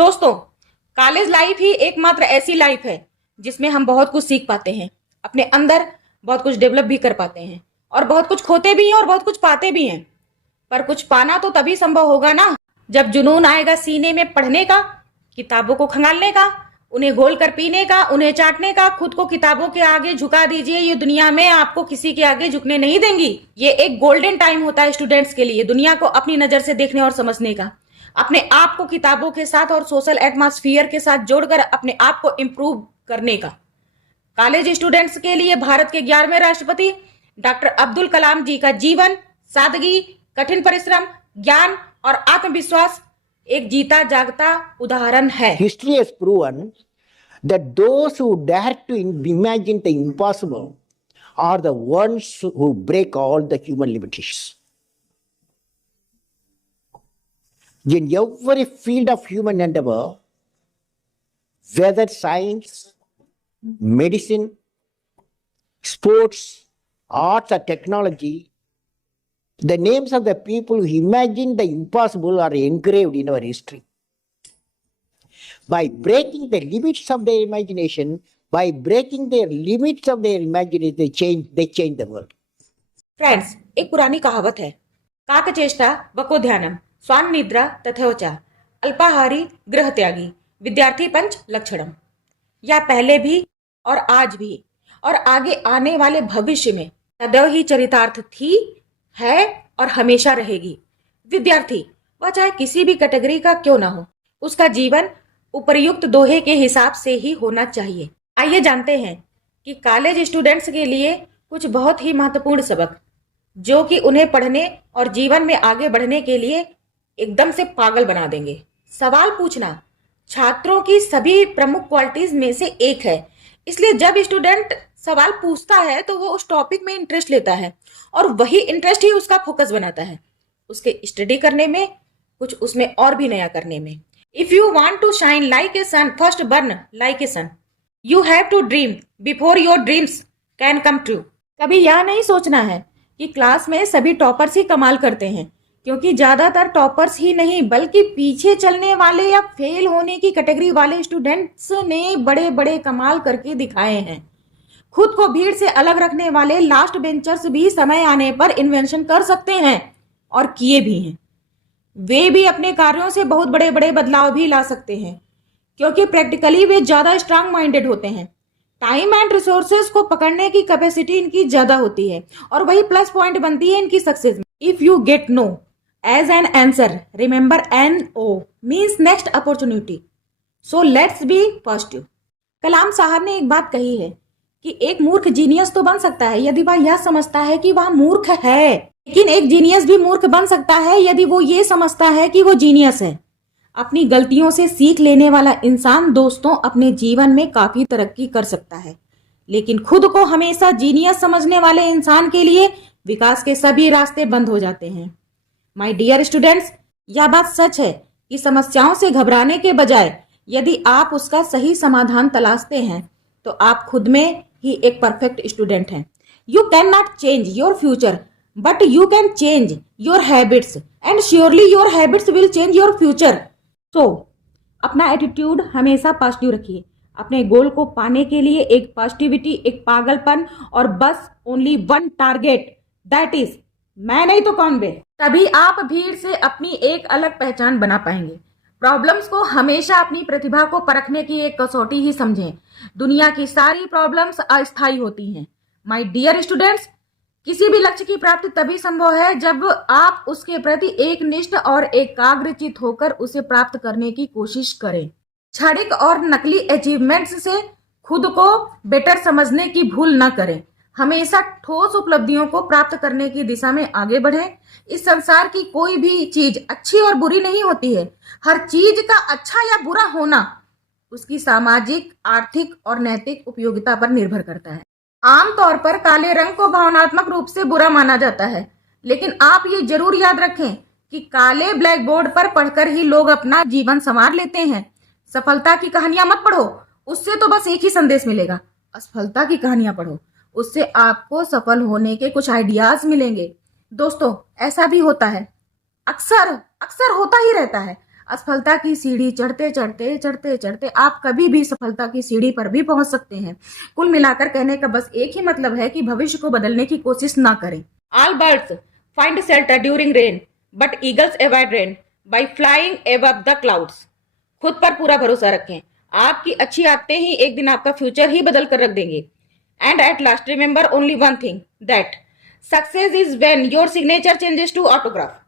दोस्तों, college life ही एकमात्र ऐसी लाइफ है जिसमें हम बहुत कुछ सीख पाते हैं, अपने अंदर बहुत कुछ डेवलप भी कर पाते हैं और बहुत कुछ खोते भी हैं और बहुत कुछ पाते भी हैं। पर कुछ पाना तो तभी संभव होगा ना जब जुनून आएगा सीने में पढ़ने का, किताबों को खंगालने का, उन्हें घोल कर पीने का, उन्हें चाटने का। खुद को किताबों के आगे झुका दीजिए, ये दुनिया में आपको किसी के आगे झुकने नहीं देंगी। ये एक गोल्डन टाइम होता है स्टूडेंट्स के लिए, दुनिया को अपनी नजर से देखने और समझने का, अपने आप को किताबों के साथ और सोशल एटमॉस्फेयर के साथ जोड़कर अपने आप को इम्प्रूव करने का। कॉलेज स्टूडेंट्स के लिए भारत के 11वें राष्ट्रपति डॉक्टर अब्दुल कलाम जी का जीवन, सादगी, कठिन परिश्रम, ज्ञान और आत्मविश्वास एक जीता जागता उदाहरण है। History has proven that those who dare to imagine the impossible are the ones who break all the human limitations. In every field of human endeavor, whether science, medicine, sports, arts, or technology, the names of the people who imagined the impossible are engraved in our history. By breaking the limits of their imagination, they change the world. Friends, एक पुरानी कहावत है, काकचेष्टा वको ध्यानम, स्वान निद्रा तथोचा, अल्पाहारी गृह त्यागी, विद्यार्थी पंच लक्षणम। या पहले भी और आज भी और आगे आने वाले भविष्य में सदैव ही चरितार्थ थी, है और हमेशा रहेगी। विद्यार्थी, वह चाहे किसी भी कैटेगरी का क्यों ना हो, उसका जीवन उपर्युक्त दोहे के हिसाब से ही होना चाहिए। आइए जानते हैं कि कॉलेज स्टूडेंट्स के लिए कुछ बहुत ही महत्वपूर्ण सबक जो कि उन्हें पढ़ने और जीवन में आगे बढ़ने के लिए एकदम से पागल बना देंगे। सवाल पूछना छात्रों की सभी प्रमुख क्वालिटीज में से एक है, इसलिए जब स्टूडेंट सवाल पूछता है तो वो उस टॉपिक में इंटरेस्ट लेता है और वही इंटरेस्ट ही उसका फोकस बनाता है, उसके स्टडी करने में, कुछ उसमें और भी नया करने में। If you want to shine like a sun, first burn like a sun. You have to dream before your dreams can come true. कभी यह नहीं सोचना है कि क्लास में सभी टॉपर्स ही कमाल करते हैं, क्योंकि ज्यादातर टॉपर्स ही नहीं बल्कि पीछे चलने वाले या फेल होने की कैटेगरी वाले स्टूडेंट्स ने बड़े बड़े कमाल करके दिखाए हैं। खुद को भीड़ से अलग रखने वाले लास्ट बेंचर्स भी समय आने पर इन्वेंशन कर सकते हैं और किए भी हैं। वे भी अपने कार्यों से बहुत बड़े बड़े बदलाव भी ला सकते हैं, क्योंकि प्रैक्टिकली वे ज्यादा स्ट्रांग माइंडेड होते हैं। टाइम एंड रिसोर्सेज को पकड़ने की कैपेसिटी इनकी ज्यादा होती है और वही प्लस पॉइंट बनती है इनकी सक्सेस में। If you get no as an answer, remember NO means next opportunity, so let's be positive. Kalam साहब ने एक बात कही है कि एक मूर्ख जीनियस तो बन सकता है यदि वह यह समझता है कि वह मूर्ख है, लेकिन एक जीनियस भी मूर्ख बन सकता है यदि वो ये समझता है कि वो जीनियस है। अपनी गलतियों से सीख लेने वाला इंसान दोस्तों अपने जीवन में काफी तरक्की कर सकता है, लेकिन खुद को हमेशा जीनियस समझने वाले इंसान के लिए विकास के सभी रास्ते बंद हो जाते हैं। माय डियर स्टूडेंट्स, यह बात सच है कि समस्याओं से घबराने के बजाय यदि आप उसका सही समाधान तलाशते हैं तो आप खुद में ही एक परफेक्ट स्टूडेंट हैं। You can not change your future but you can change your habits and surely your habits will change your future. So अपना एटीट्यूड हमेशा पॉजिटिव रखिए। अपने गोल को पाने के लिए एक पॉजिटिविटी, एक पागलपन और बस only one target, that is मैं नहीं तो कौन बे। तभी आप भीड़ से अपनी एक अलग पहचान बना पाएंगे। प्रॉब्लम्स को हमेशा अपनी प्रतिभा को परखने की एक कसौटी ही समझें। दुनिया की सारी प्रॉब्लम्स अस्थायी होती हैं। माय डियर स्टूडेंट्स, किसी भी लक्ष्य की प्राप्ति तभी संभव है जब आप उसके प्रति एक निष्ठ और एकाग्रचित होकर उसे प्राप्त करने की कोशिश करें। क्षणिक और नकली अचीवमेंट्स से खुद को बेटर समझने की भूल न करें। हमेशा ठोस उपलब्धियों को प्राप्त करने की दिशा में आगे बढ़ें। इस संसार की कोई भी चीज अच्छी और बुरी नहीं होती है। हर चीज का अच्छा या बुरा होना उसकी सामाजिक, आर्थिक और नैतिक उपयोगिता पर निर्भर करता है। आमतौर पर काले रंग को भावनात्मक रूप से बुरा माना जाता है, लेकिन आप ये जरूर याद रखें कि काले ब्लैक बोर्ड पर पढ़कर ही लोग अपना जीवन संवार लेते हैं। सफलता की कहानियां मत पढ़ो, उससे तो बस एक ही संदेश मिलेगा, असफलता की कहानियां पढ़ो, उससे आपको सफल होने के कुछ आइडियाज मिलेंगे। दोस्तों, ऐसा भी होता है, अक्सर होता ही रहता है। असफलता की सीढ़ी चढ़ते चढ़ते चढ़ते चढ़ते आप कभी भी सफलता की सीढ़ी पर भी पहुंच सकते हैं। कुल मिलाकर कहने का बस एक ही मतलब है कि भविष्य को बदलने की कोशिश ना करें। All birds find shelter during rain, but eagles avoid rain by flying above the clouds. खुद पर पूरा भरोसा रखें। आपकी अच्छी आदतें ही एक दिन आपका फ्यूचर ही बदल कर रख देंगे। And at last remember only one thing, that success is when your signature changes to autograph.